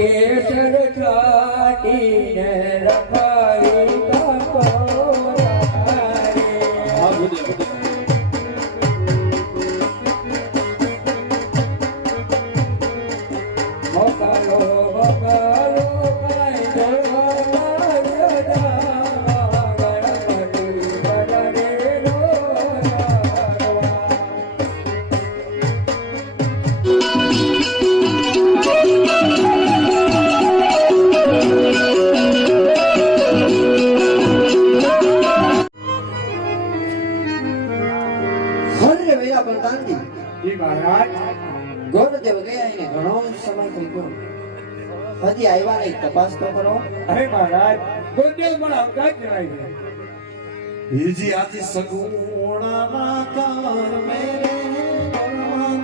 E. નહીં તપાસ તો કરો. અરે મહારાજ ગુરુદેવ પણ અવકાશ જણાય છે. હિજી આજી સગુણા કર મેરે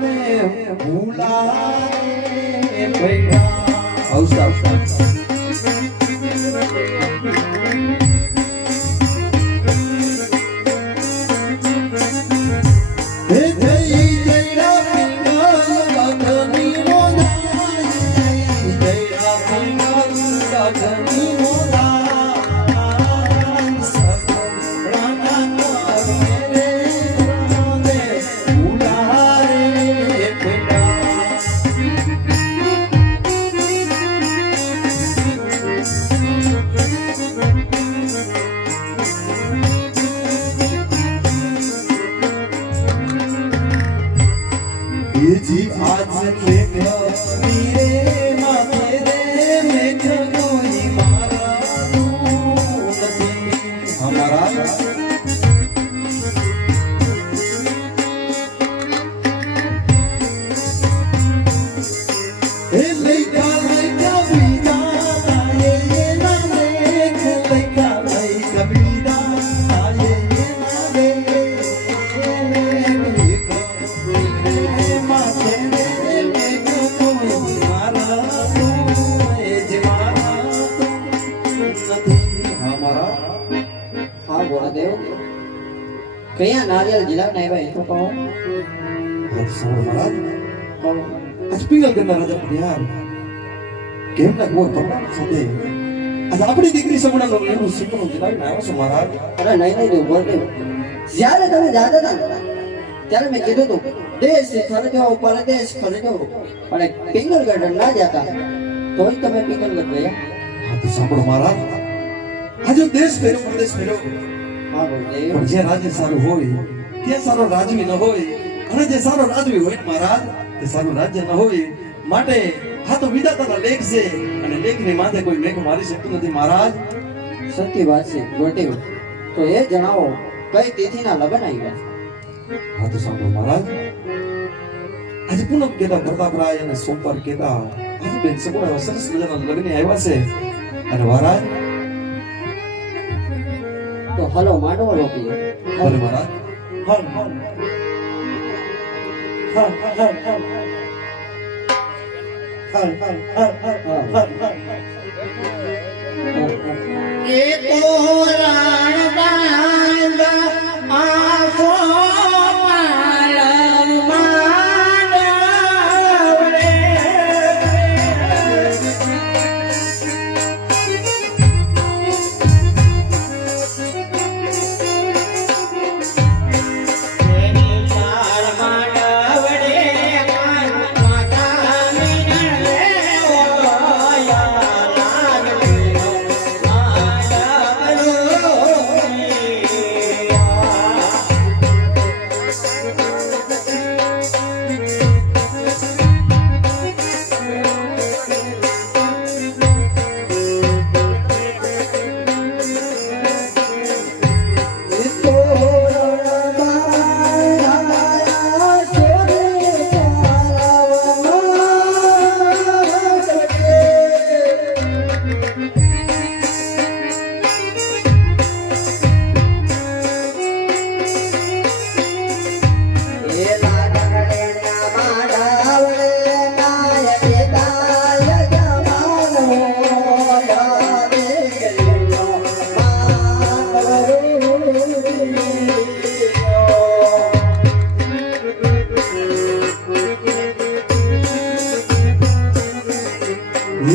દેવ ભૂલાએ પૈડા આવશે આવશે આવશે. દિલજી આજ દેખ રે હા ગોરદેવ કયા નારિયેલ જિલ્લાના આવ્યા એ તો કહો. સમો મહારાજ આજ પિંગલ કરનાર રાજા? પડિયાર કેમ ના કોઈ કપડા સાથે આજ આપણી દીકરી સમણાનો લેવું શીખવાનું જણાવીને આવ્યો છું મહારાજ? અરે નહીં નહીં દેવ. દે જ્યારે તમે જાતા હતા ત્યારે મેં કીધું હતું દેશ ખરીદ્યો પરદેશ ખરીદ્યો પણ પિંગલગઢ ના જતા. તોય તમે પિંગલગઢ ગયા? સાંભળો મહારાજ. આજે દેશ ફેર્યો પરદેશ ફેર્યો પણ જે રાજ્ય સારું હોય તે સારો રાજવી ન હોય અને જે સારો રાજવી હોય મહારાજ તે સારું રાજ્ય ન હોય માટે હા તો વિધાતાના લેખ છે અને લેખની માથે કોઈ મેઘ મારી શકતું નથી મહારાજ. સત્ય વાત છે ગોટેવ તો એ જણાવો કઈ તિથિના લગ્ન આવ્યા હા તો સાંભળો મહારાજ. આજે પૂનમ કેતા પ્રતાપરાય અને સોમવાર કેતા આજે બેન સગુણા સરસ મજાના લગ્ન આવ્યા છે. અને મહારાજ તો હલો માંડવો રોકીએ ભલે મહારાજ હર હર હર હર હર હર હર હર હર હર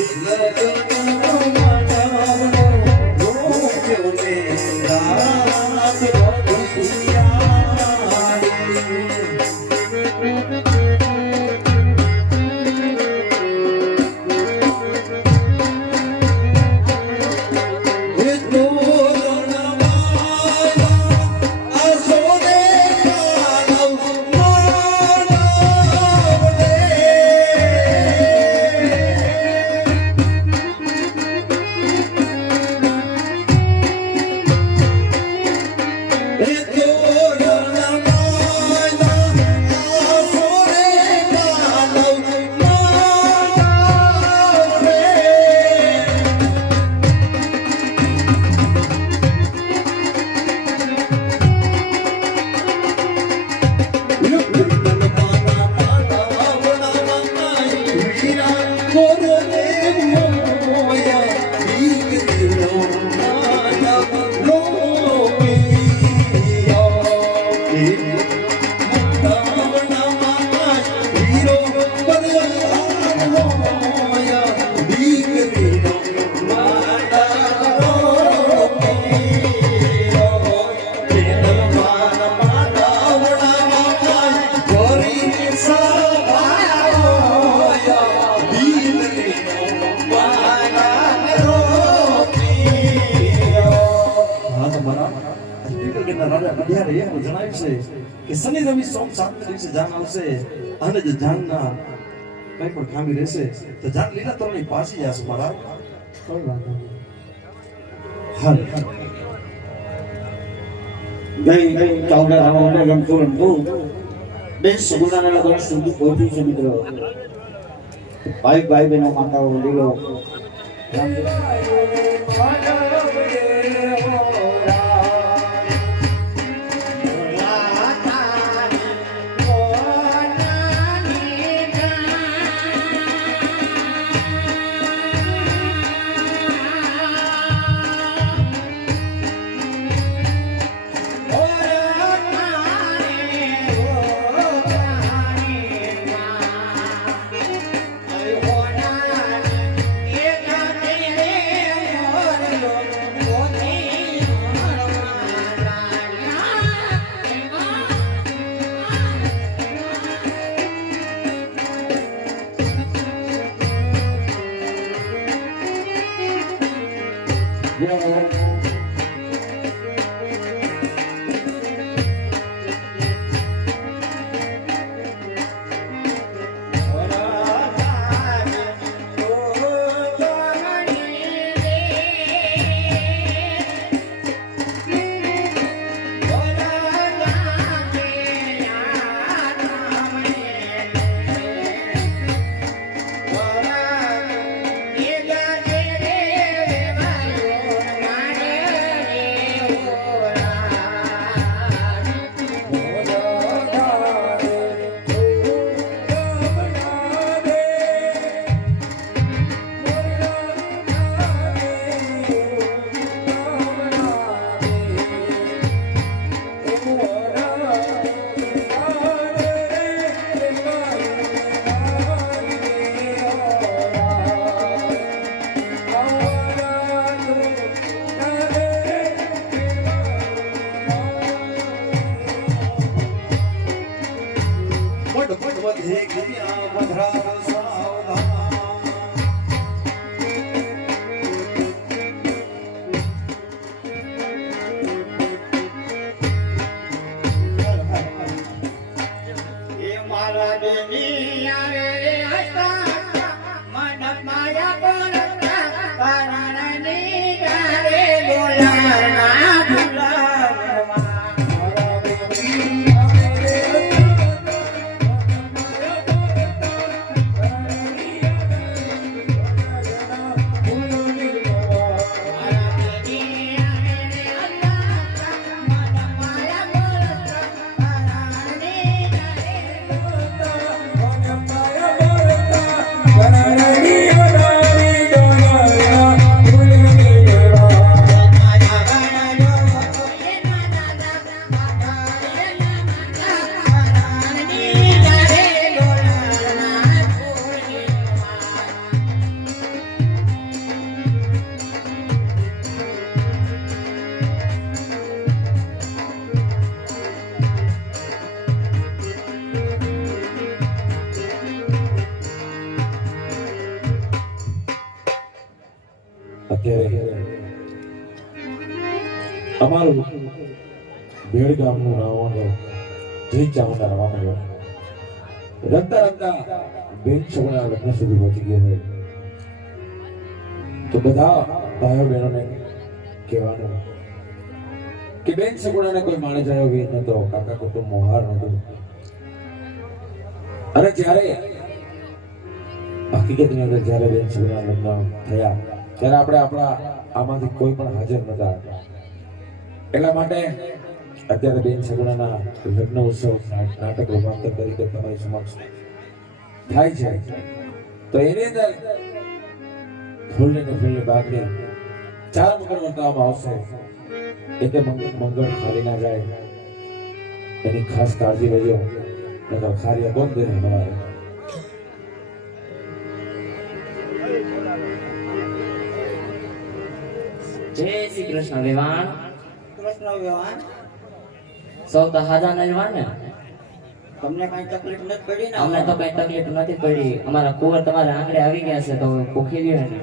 Let go. એક જણાવ્યું છે કે શનિ રવિ સોમ સાત દિવસે જાન આવશે અને જો જાનના કઈ પણ ખામી રહેશે તો જાન લીલા તરણી પાછી જશે મારા. કોઈ વાંધો નહીં. હાલ. ગઈ ગઈ ચાવડા રામા ગમ સુરન તું બેન સગુણાના લગન સુધી પહોંચી છે મિત્રો? ભાઈ ભાઈ બહેનો માતાઓ લીલો રાવણ જય ચામુંડા રવામાં રમતા રમતા બેન છોકરા લગ્ન સુધી પહોંચી ગયો તો કે બેન સગુણાને કોઈ માણસ આવ્યો વીર નતો કાકા કુટુંબ મોહાર નતું અને જ્યારે હકીકતની અંદર જ્યારે બેન સગુણા લગ્ન થયા ત્યારે આપણે આપણા આમાંથી કોઈ પણ હાજર નતા એટલા માટે અત્યારે બેન સગુણાના લગ્ન ઉત્સવ નાટક રૂપાંતર તરીકે તમારી સમક્ષ થાય છે. તો એની અંદર ફૂલને ને ફૂલની બાગની ચાર મકર વર્તાવવામાં આવશે. એટલે મંગ- મંગળ ખાલી ના જાય. એની ખાસ કાળજી લેજો. નકર ખારિયા કોણ દે અમારે જય શ્રી કૃષ્ણ વિવાન. કૃષ્ણ વ્યવહાર સૌ તો હાજા ને. તમને કઈ તકલીફ નથી પડી ને અમને તો કઈ તકલીફ નથી પડી. અમારા કુંવર તમારા આંગળે આવી ગયા છે તો ભૂખી ગયો ને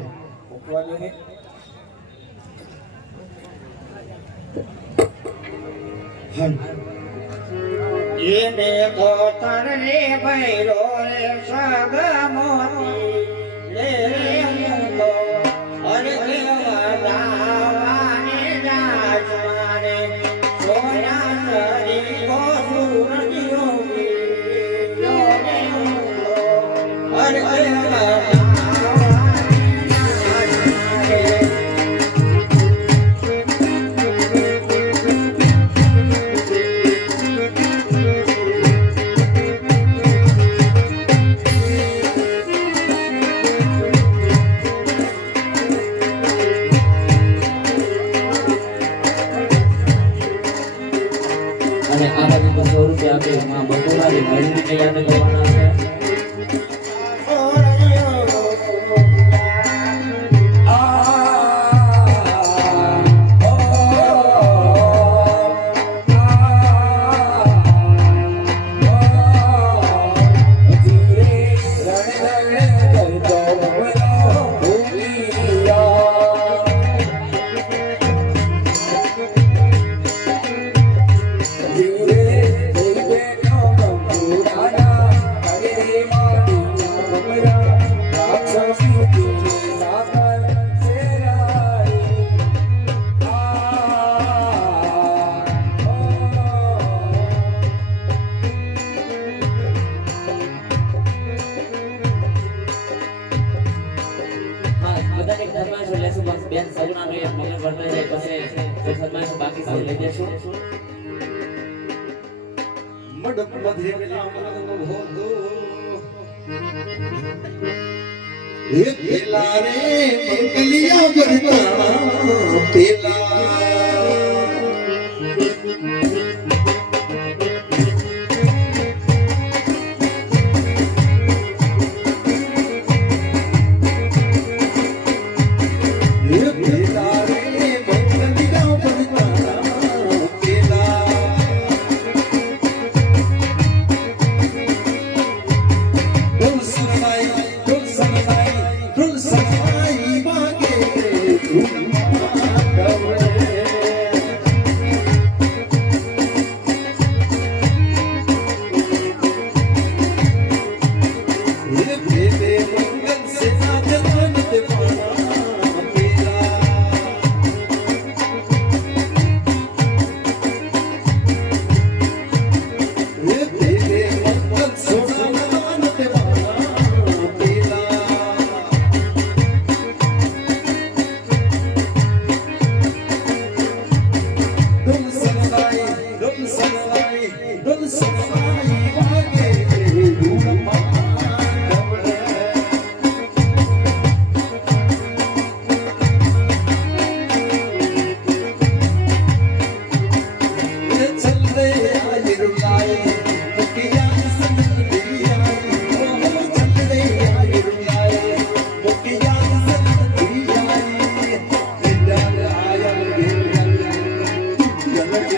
એને તો તરને ભૈરો રે બાજુ આપે એમાં બપોરાની મજૂરી તૈયાર કરવાના છે.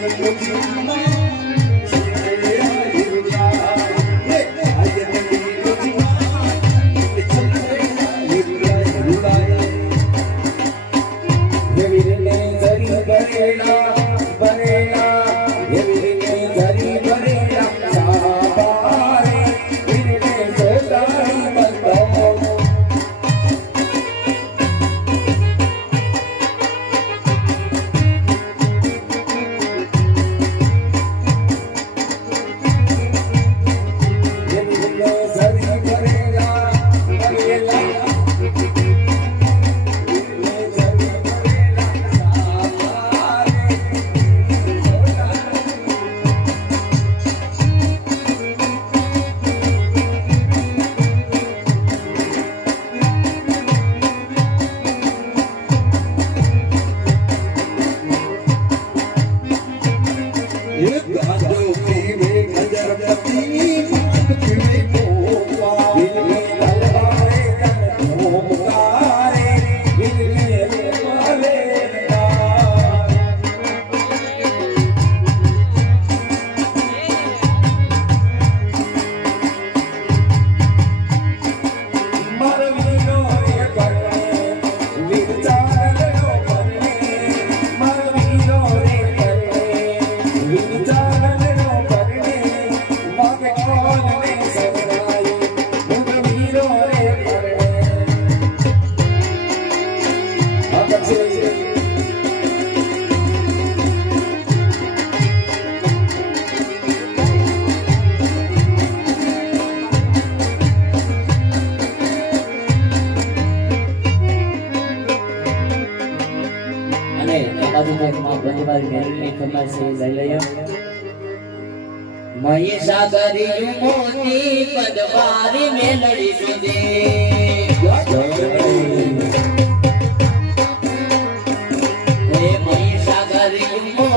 I'm મહીસાગરી મોતી પદવારી મેલડી સુધી મહીસાગરી મોતી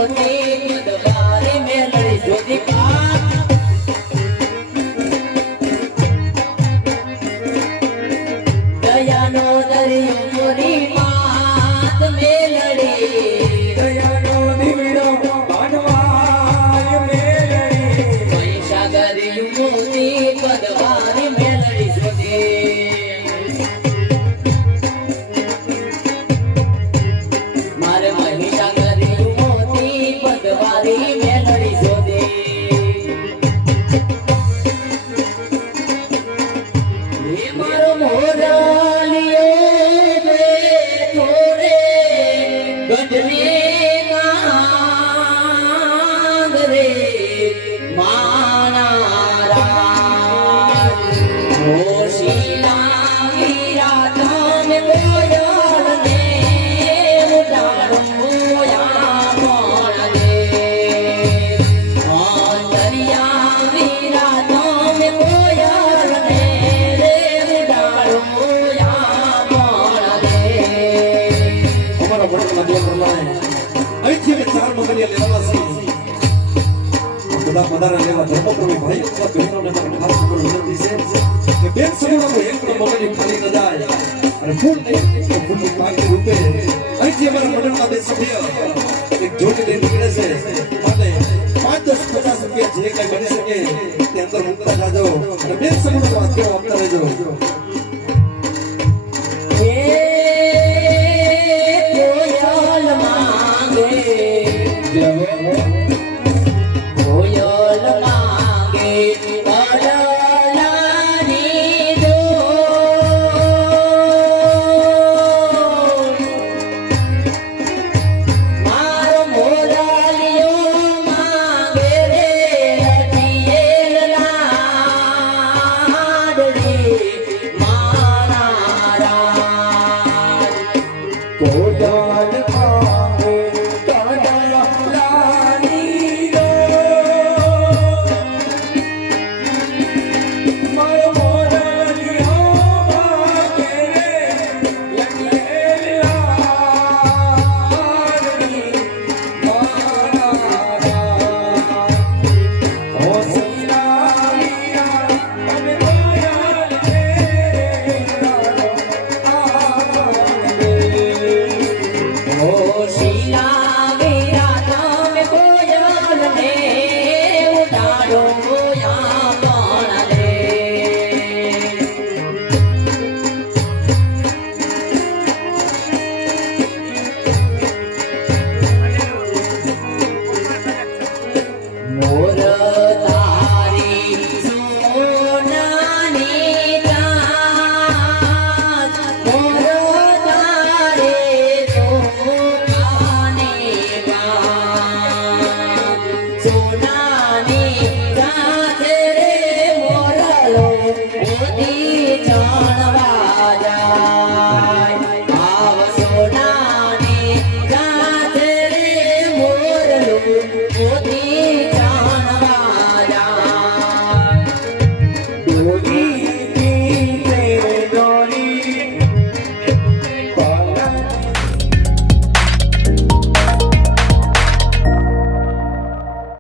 પ્રમાણે અહીંથી એક પણ નીકળે છે પાંચ દસ પચાસ રૂપિયા જે કઈ બની શકે તે અંદર મૂકતા જાજો અને બે સમૂહનો વાત કેવો આપતા રહેજો.